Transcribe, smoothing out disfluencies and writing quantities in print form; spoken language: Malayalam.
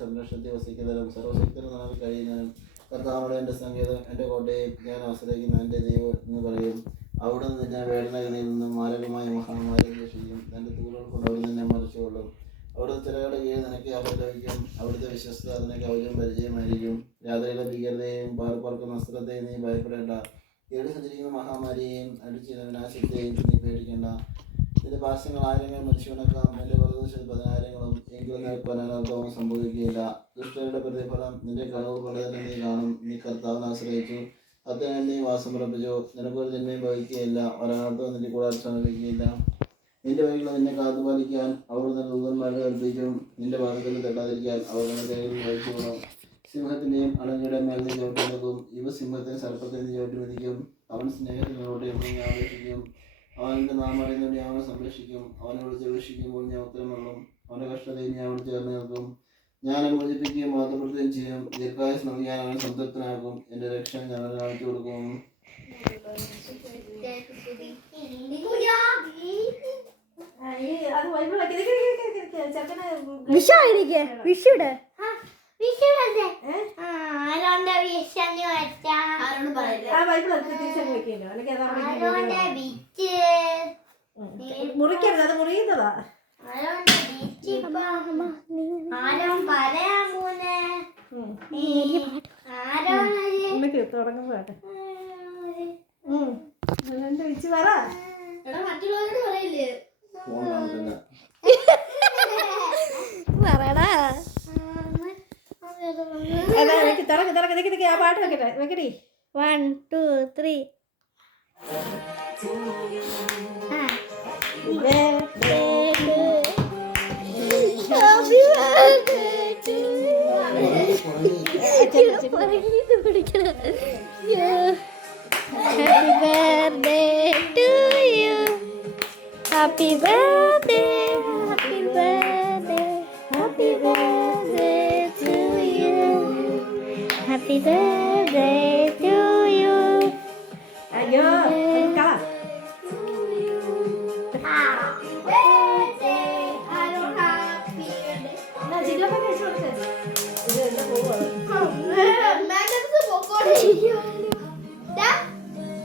സംരക്ഷണത്തിൽ വസിക്കുന്നതിനും സർവശക്തനും കഴിയുന്നതിനും കർത്താവോടെ എൻ്റെ സംഗീതം എൻ്റെ കോട്ടയും ഞാൻ ആശ്രയിക്കുന്ന എൻ്റെ ദൈവം എന്ന് പറയും. അവിടെ നിന്ന് ഞാൻ വേദനകളിൽ നിന്നും മാരകമായ മഹാമാരി രക്ഷിക്കും. തൻ്റെ തൂലുകൾ കൊണ്ട് അവിടെ നിന്നെ മറിച്ചുകൊള്ളും. അവിടുത്തെ ചിലകളുടെ കീഴിൽ നിനക്ക് ആവൽ ലഭിക്കും. അവിടുത്തെ വിശ്വസ്തത നിനക്ക് ഔചം പരിചയമായിരിക്കും. രാത്രിയിലെ ഭീകരതയെയും പാർപ്പറക്കുന്ന അസ്ത്രത്തെയും നീ ഭയപ്പെടേണ്ട. ഏഴ് സഞ്ചരിക്കുന്ന മഹാമാരിയെയും അടിച്ചിരുന്ന വിനാശത്തെയും നീ പേടിക്കേണ്ട. നിന്റെ പാർശ്വങ്ങൾ ആയിരങ്ങൾ മരിച്ചുവണക്കാം, നിന്റെ വലതുവശത്ത് 10,000 എങ്കിലും നിനക്ക് അനർത്ഥവും സംഭവിക്കുകയില്ല. ദുഷ്ടരുടെ പ്രതിഫലം നിന്റെ കണ്ണൂർ കൊണ്ട് തന്നെ നീ കാണും. നീ കർത്താവിനെ ആശ്രയിച്ചു, അതിനെ നീ വാസം ഉറപ്പിച്ചു. നിനക്കൊരു തിന്മയും ഭവിക്കുകയില്ല, ഒരനർത്ഥവും നിന്റെ കൂടെ സംഭവിക്കുകയില്ല. നിന്റെ വഴികൾ നിന്നെ കാത്തുപാലിക്കാൻ അവർ നിന്റെ ദൂതന്മാരെ കൽപ്പിക്കും. നിന്റെ ഭാഗത്തിൽ തട്ടാതിരിക്കാൻ അവർ നിന്റെ കയ്യിൽ വഹിച്ചുകൊള്ളും. സിംഹത്തിൻ്റെയും അണഞ്ഞയുടെ മേൽ നീ ചവിട്ടി നിൽക്കും. യുവസിംഹത്തിന് സർപ്പത്തെ നീ ചവിട്ടി മതിക്കും. അവൻ സ്നേഹത്തിനോടെ നീ ആവേശിക്കും. അവൻ്റെ നാം അറിയുന്നവനെ അവനെ സംരക്ഷിക്കും. അവനെ വിളിച്ച് അപേക്ഷിക്കുമ്പോൾ ഞാൻ ഉത്തരമള്ളും. അവൻ്റെ കഷ്ടതയിൽ ഞാൻ അവൻ ചേർന്ന് നിൽക്കും. ഞാൻ അവനെ മോചിപ്പിക്കുകയും മാതൃപ്രത്യം ചെയ്യും. ദീർഘായുസ് നൽകി ഞാൻ അവനെ സംതൃപ്തനാക്കും. എൻ്റെ രക്ഷ ഞാൻ അവനെ കാണിച്ചു കൊടുക്കും. മുറിക്കരുത്, അത് മുറിയുന്നതാ. തുടങ്ങുമ്പോട്ടെ വിളിച്ചു പറ. പറയടാ, ആ പാട്ട് വെക്കട്ടെ, വെക്കടി. 1, 2, 3. Happy birthday, happy birthday, happy birthday to you. Happy birthday to you. Ayo, kalah. Happy birthday, hello happy birthday. Nah, jika pakai shorts. Ini ada bawa. Mana tu pokok ni?